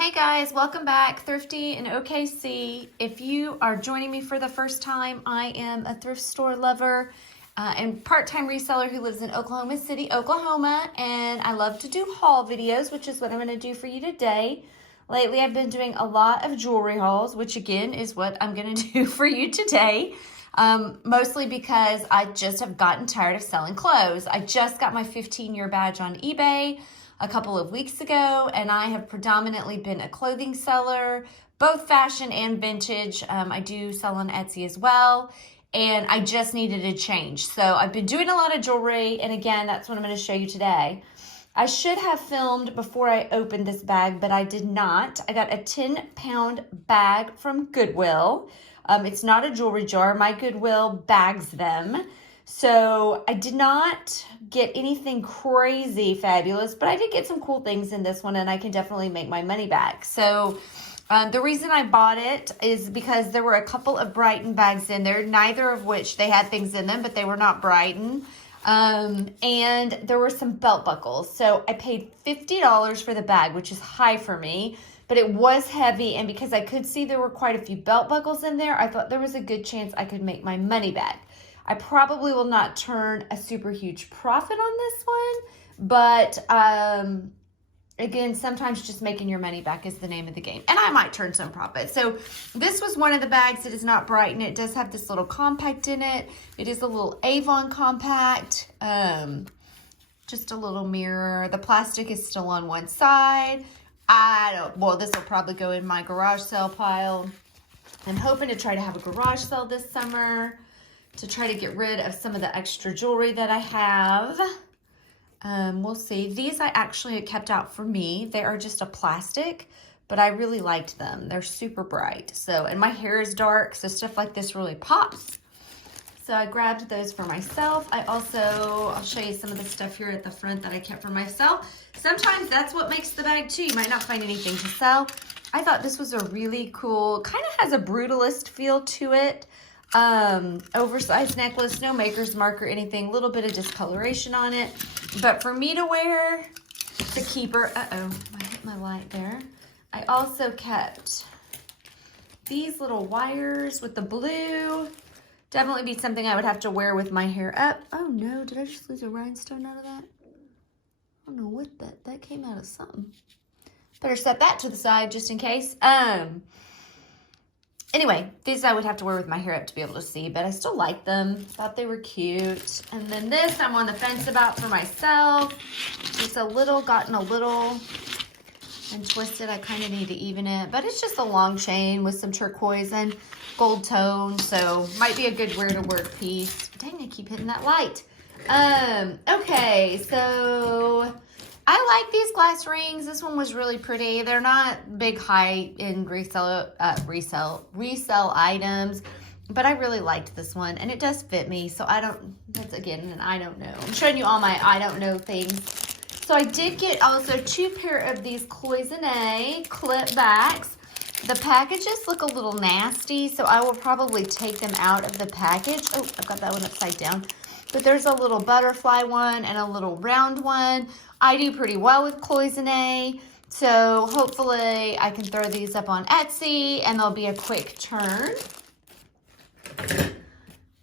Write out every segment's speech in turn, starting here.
Hey guys, welcome back. Thrifty in OKC. If you are joining me for the first time, I am a thrift store lover and part-time reseller who lives in Oklahoma City, Oklahoma, and I love to do haul videos, which is what I'm going to do for you today. Lately, I've been doing a lot of jewelry hauls, which again is what I'm going to do for you today. Mostly because I just have gotten tired of selling clothes. I just got my 15-year badge on eBay a couple of weeks ago, and I have predominantly been a clothing seller, both fashion and vintage. I do sell on Etsy as well, and I just needed a change. So I've been doing a lot of jewelry, and again, that's what I'm going to show you today. I should have filmed before I opened this bag, but I did not. I got a 10-pound bag from Goodwill. It's not a jewelry jar. My Goodwill bags them. So I did not get anything crazy fabulous, but I did get some cool things in this one, and I can definitely make my money back. So the reason I bought it is because there were a couple of Brighton bags in there, neither of which they had things in them, but they were not Brighton. And there were some belt buckles. So I paid $50 for the bag, which is high for me, but it was heavy. And because I could see there were quite a few belt buckles in there, I thought there was a good chance I could make my money back. I probably will not turn a super huge profit on this one, but again, sometimes just making your money back is the name of the game, and I might turn some profit. So this was one of the bags that is not Brighton. It does have this little compact in it. It is a little Avon compact, just a little mirror. The plastic is still on one side. Well, this will probably go in my garage sale pile. I'm hoping to try to have a garage sale this summer to try to get rid of some of the extra jewelry that I have. We'll see. These I actually kept out for me. They are just a plastic, but I really liked them. They're super bright. So, and my hair is dark, so stuff like this really pops. So I grabbed those for myself. I'll show you some of the stuff here at the front that I kept for myself. Sometimes that's what makes the bag too. You might not find anything to sell. I thought this was a really cool, kind of has a brutalist feel to it. Oversized necklace, no maker's mark or anything, a little bit of discoloration on it, but for me to wear, it's a keeper. I hit my light there. I also kept these little wires with the blue. Definitely be something I would have to wear with my hair up. Oh no, did I just lose a rhinestone out of that? I don't know what that came out of something. Better set that to the side just in case. Anyway, these I would have to wear with my hair up to be able to see, but I still like them. Thought they were cute. And then this I'm on the fence about for myself. It's gotten a little and twisted. I kind of need to even it, but it's just a long chain with some turquoise and gold tone, so might be a good wear to work piece. Dang, I keep hitting that light. Okay, so I like these glass rings. This one was really pretty. They're not big high-end resell items, but I really liked this one, and it does fit me, so that's again an I don't know. I'm showing you all my I don't know things. So I did get also 2 pair of these cloisonne clip backs. The packages look a little nasty, so I will probably take them out of the package. Oh, I've got that one upside down. But there's a little butterfly one and a little round one. I do pretty well with cloisonne, so hopefully I can throw these up on Etsy and they'll be a quick turn.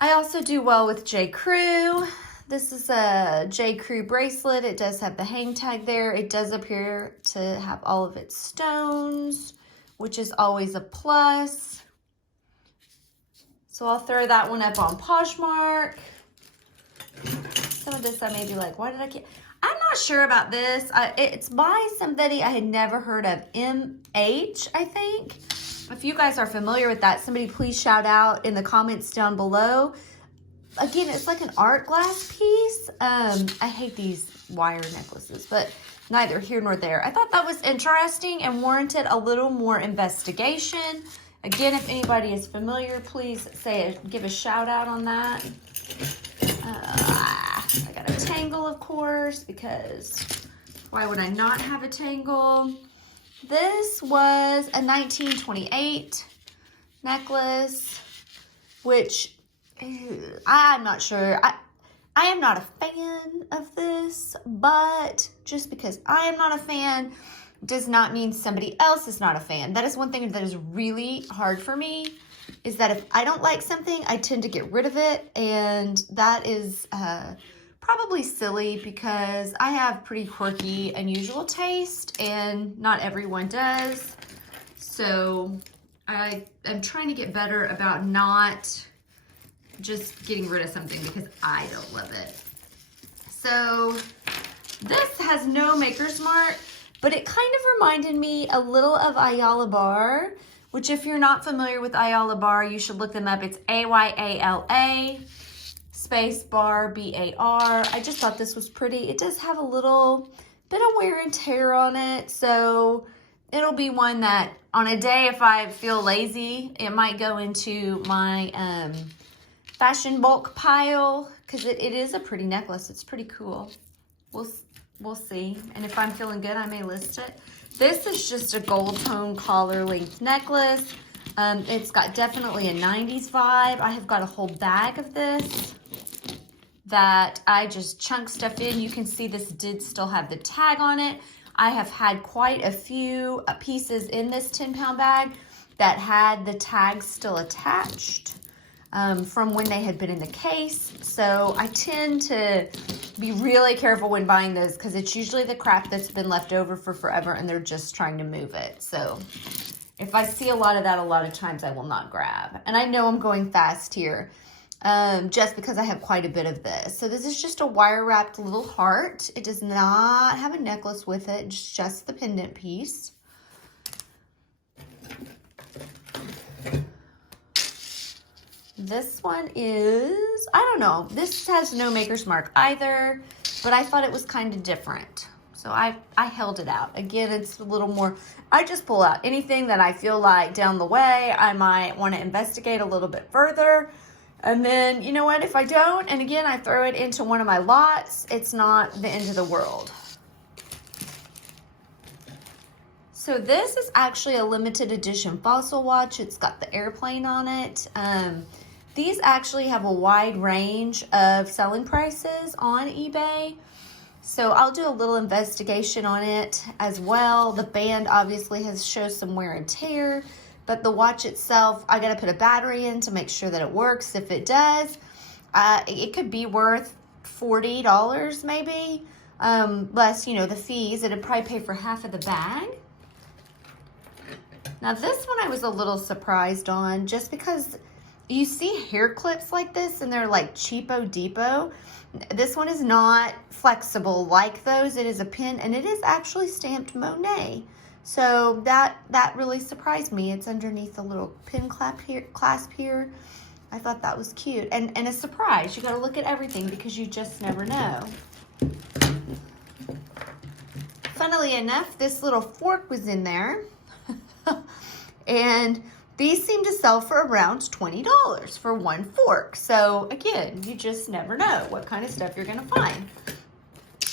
I also do well with J. Crew. This is a J. Crew bracelet. It does have the hang tag there. It does appear to have all of its stones, which is always a plus. So I'll throw that one up on Poshmark. Some of this I may be like, why did I keep... I'm not sure about this. It's by somebody I had never heard of, MH, I think. If you guys are familiar with that, somebody please shout out in the comments down below. Again, it's like an art glass piece. I hate these wire necklaces, but neither here nor there. I thought that was interesting and warranted a little more investigation. Again, if anybody is familiar, please give a shout out on that. I got a tangle, of course, because why would I not have a tangle? This was a 1928 necklace, which I'm not sure. I am not a fan of this, but just because I am not a fan, does not mean somebody else is not a fan. That is one thing that is really hard for me, is that if I don't like something, I tend to get rid of it. And that is probably silly because I have pretty quirky, unusual taste, and not everyone does. So I am trying to get better about not just getting rid of something because I don't love it. So this has no maker's mark, but it kind of reminded me a little of Ayala Bar, which if you're not familiar with Ayala Bar, you should look them up. It's Ayala space bar BAR. I just thought this was pretty. It does have a little bit of wear and tear on it, so it'll be one that on a day if I feel lazy, it might go into my fashion bulk pile, because it is a pretty necklace. It's pretty cool. We'll see. And if I'm feeling good, I may list it. This is just a gold tone collar length necklace. It's got definitely a 90s vibe. I have got a whole bag of this that I just chunk stuff in. You can see this did still have the tag on it. I have had quite a few pieces in this 10-pound bag that had the tag still attached from when they had been in the case. So I tend to be really careful when buying those because it's usually the crap that's been left over for forever and they're just trying to move it. So if I see a lot of that, a lot of times I will not grab. And I know I'm going fast here just because I have quite a bit of this. So this is just a wire wrapped little heart. It does not have a necklace with it, it's just the pendant piece. This one is, I don't know, this has no maker's mark either, but I thought it was kind of different. So I held it out. Again, it's a little more, I just pull out anything that I feel like down the way I might want to investigate a little bit further. And then, you know what, if I don't, and again, I throw it into one of my lots, it's not the end of the world. So this is actually a limited edition fossil watch. It's got the airplane on it. These actually have a wide range of selling prices on eBay. So I'll do a little investigation on it as well. The band obviously shows some wear and tear, but the watch itself, I gotta put a battery in to make sure that it works. If it does, it could be worth $40 maybe, less, you know, the fees. It'd probably pay for half of the bag. Now this one I was a little surprised on just because you see hair clips like this and they're like cheapo depot. This one is not flexible like those. It is a pin and it is actually stamped Monet. So that really surprised me. It's underneath a little pin clasp here. I thought that was cute and a surprise. You got to look at everything because you just never know. Funnily enough, this little fork was in there. And these seem to sell for around $20 for one fork. So again, you just never know what kind of stuff you're gonna find.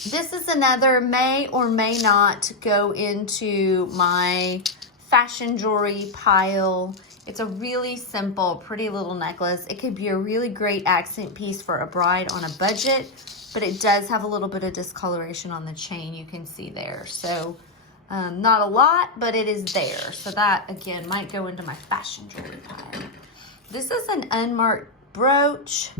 This is another may or may not go into my fashion jewelry pile. It's a really simple, pretty little necklace. It could be a really great accent piece for a bride on a budget, but it does have a little bit of discoloration on the chain, you can see there. So not a lot, but it is there. So that, again, might go into my fashion jewelry pile. This is an unmarked brooch.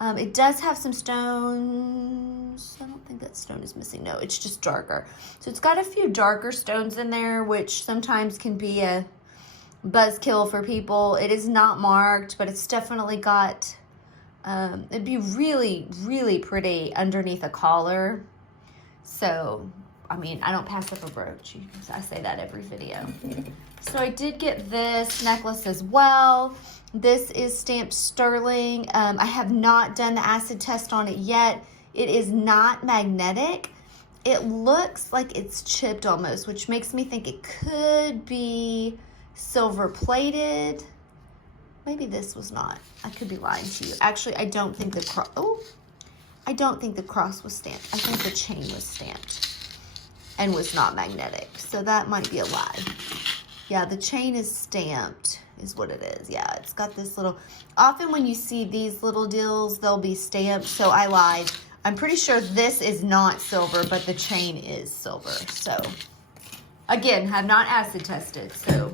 It does have some stones. I don't think that stone is missing. No, it's just darker. So it's got a few darker stones in there, which sometimes can be a buzzkill for people. It is not marked, but it's definitely got, it'd be really, really pretty underneath a collar. So I mean, I don't pass up a brooch. I say that every video. So I did get this necklace as well. This is stamped sterling. I have not done the acid test on it yet. It is not magnetic. It looks like it's chipped almost, which makes me think it could be silver plated. Maybe this was not. I could be lying to you. Actually, I don't think the cross, I don't think the cross was stamped. I think the chain was stamped and was not magnetic. So that might be a lie. Yeah, the chain is stamped is what it is. Yeah, it's got this little, often when you see these little deals, they'll be stamped. So I lied. I'm pretty sure this is not silver, but the chain is silver. So Again, have not acid tested, so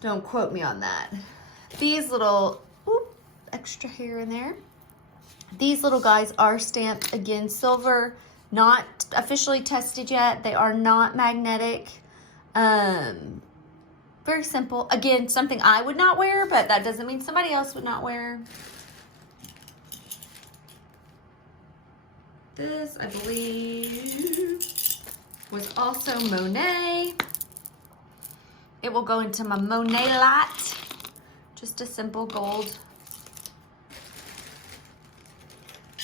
don't quote me on that. These little, extra hair in there. These little guys are stamped, again, silver, not officially tested yet. They are not magnetic. Very simple. Again, something I would not wear, but that doesn't mean somebody else would not wear. This, I believe, was also Monet. It will go into my Monet lot. Just a simple gold.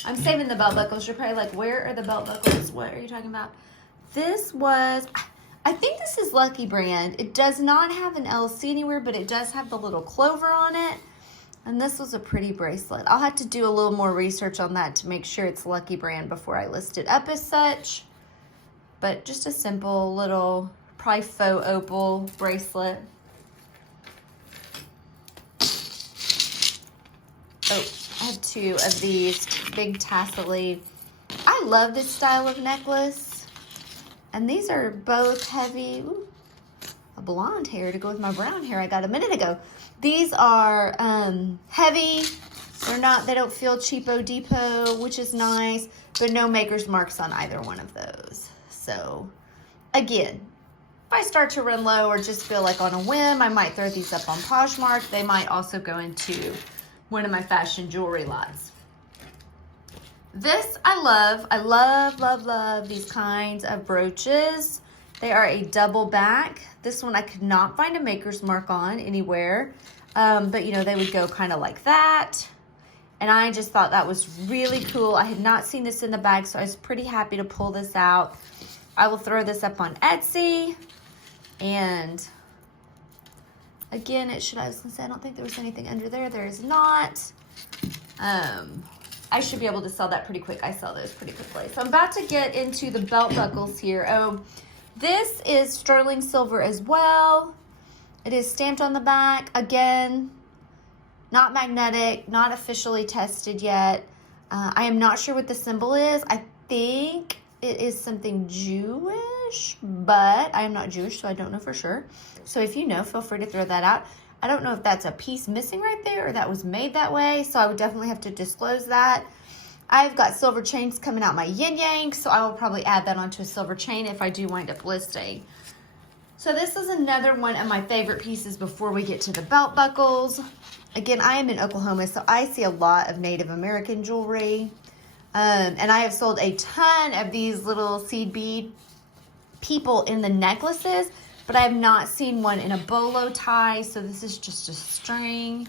I'm saving the belt buckles. You're probably like, where are the belt buckles? What are you talking about? This was, I think this is Lucky Brand. It does not have an LC anywhere, but it does have the little clover on it. And this was a pretty bracelet. I'll have to do a little more research on that to make sure it's Lucky Brand before I list it up as such. But just a simple little, probably faux opal bracelet. Oh, I have two of these big tassel-y. I love this style of necklace. And these are both heavy. Ooh, a blonde hair to go with my brown hair I got a minute ago. These are heavy. They don't feel cheapo depot, which is nice, but no maker's marks on either one of those. So again, if I start to run low or just feel like on a whim, I might throw these up on Poshmark. They might also go into one of my fashion jewelry lots. This I love. I love, love, love these kinds of brooches. They are a double back. This one I could not find a maker's mark on anywhere. But you know, they would go kind of like that. And I just thought that was really cool. I had not seen this in the bag, so I was pretty happy to pull this out. I will throw this up on Etsy. And again, I was gonna say, I don't think there was anything under there. There is not. I should be able to sell that pretty quick. I sell those pretty quickly. So I'm about to get into the belt buckles here. Oh, this is sterling silver as well. It is stamped on the back. Again, not magnetic, not officially tested yet. I am not sure what the symbol is. I think it is something Jewish, but I am not Jewish, so I don't know for sure. So if you know, feel free to throw that out. I don't know if that's a piece missing right there or that was made that way, so I would definitely have to disclose that. I've got silver chains coming out my yin yang, so I will probably add that onto a silver chain if I do wind up listing. So this is another one of my favorite pieces before we get to the belt buckles. Again, I am in Oklahoma, so I see a lot of Native American jewelry. And I have sold a ton of these little seed bead people in the necklaces, but I have not seen one in a bolo tie. So this is just a string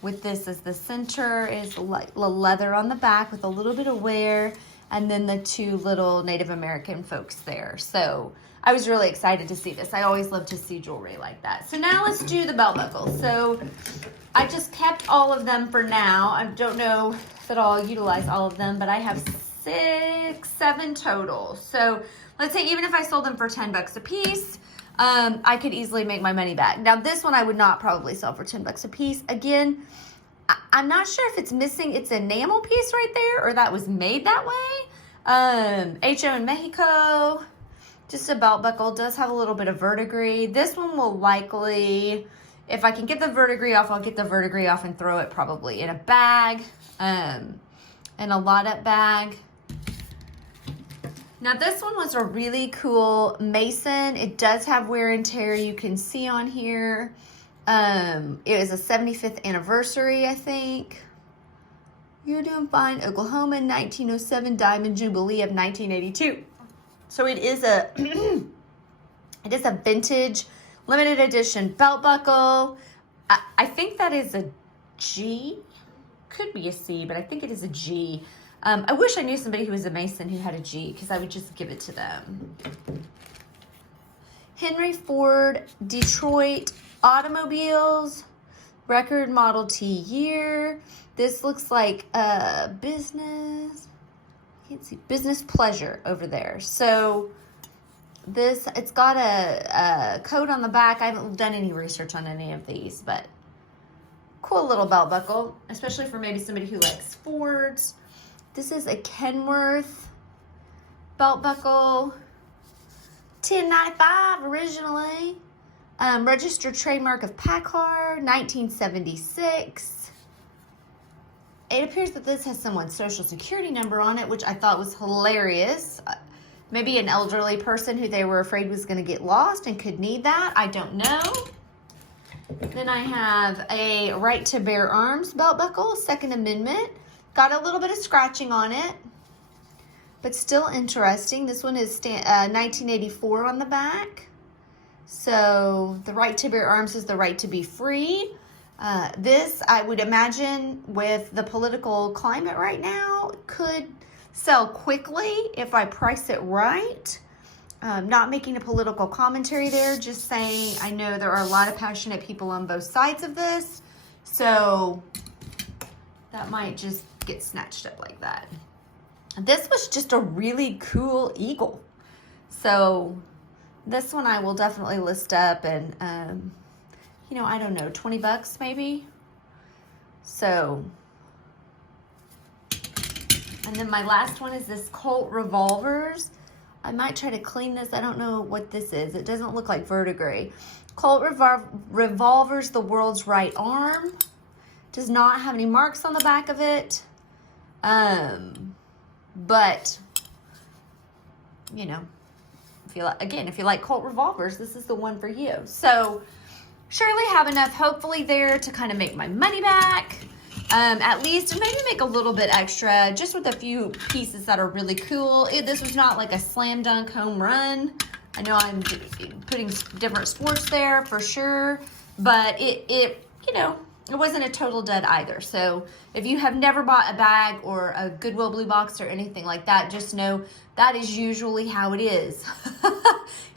with this as the center, is leather on the back with a little bit of wear, and then the two little Native American folks there. So I was really excited to see this. I always love to see jewelry like that. So now let's do the belt buckles. So I just kept all of them for now. I don't know if I'll utilize all of them, but I have 7 total. So let's say even if I sold them for $10 a piece, I could easily make my money back. Now this one I would not probably sell for $10 a piece. Again, I'm not sure if it's missing its enamel piece right there or that was made that way. HO in Mexico, just a belt buckle, does have a little bit of verdigris. This one will likely, if I can get the verdigris off, I'll get the verdigris off and throw it probably in a bag, in a lot-up bag. Now this one was a really cool mason. It does have wear and tear, you can see on here. It is a 75th anniversary, I think. You're doing fine. Oklahoma, 1907, Diamond Jubilee of 1982. So it is a it is a vintage limited edition belt buckle. I think that is a G. Could be a C, but I think it is a G. I wish I knew somebody who was a mason who had a G, because I would just give it to them. Henry Ford Detroit Automobiles, record Model T year. This looks like a business, I can't see, business pleasure over there. So this, it's got a code on the back. I haven't done any research on any of these, but cool little belt buckle, especially for maybe somebody who likes Fords. This is a Kenworth belt buckle. 1095 originally. Registered trademark of Packard, 1976. It appears that this has someone's social security number on it, which I thought was hilarious. Maybe an elderly person who they were afraid was going to get lost and could need that. I don't know. Then I have a right to bear arms belt buckle, Second Amendment. Got a little bit of scratching on it, but still interesting. This one is 1984 on the back. So the right to bear arms is the right to be free. This, I would imagine, with the political climate right now, could sell quickly if I price it right. Not making a political commentary there, just saying I know there are a lot of passionate people on both sides of this. So that might just get snatched up like that. This was just a really cool eagle. So this one I will definitely list up and, you know, I don't know, 20 bucks maybe. So, and then my last one is this Colt Revolvers. I might try to clean this. I don't know what this is. It doesn't look like verdigris. Colt Revolvers, the world's right arm. Does not have any marks on the back of it. But, you know, if you like Colt Revolvers, this is the one for you. So surely have enough, hopefully, there to kind of make my money back. At least, and maybe make a little bit extra, just with a few pieces that are really cool. This was not like a slam dunk home run. I know I'm putting different sports there for sure, but it you know, it wasn't a total dud either. So if you have never bought a bag or a Goodwill blue box or anything like that, just know that is usually how it is.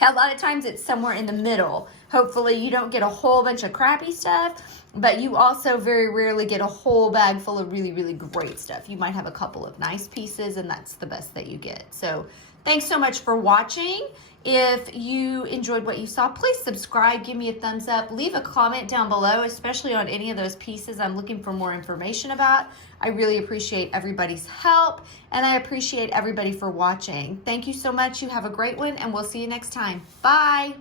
A lot of times it's somewhere in the middle. Hopefully you don't get a whole bunch of crappy stuff, but you also very rarely get a whole bag full of really, really great stuff. You might have a couple of nice pieces, and that's the best that you get. So thanks so much for watching. If you enjoyed what you saw, please subscribe, give me a thumbs up, leave a comment down below, especially on any of those pieces I'm looking for more information about. I really appreciate everybody's help, and I appreciate everybody for watching. Thank you so much. You have a great one, and we'll see you next time. Bye.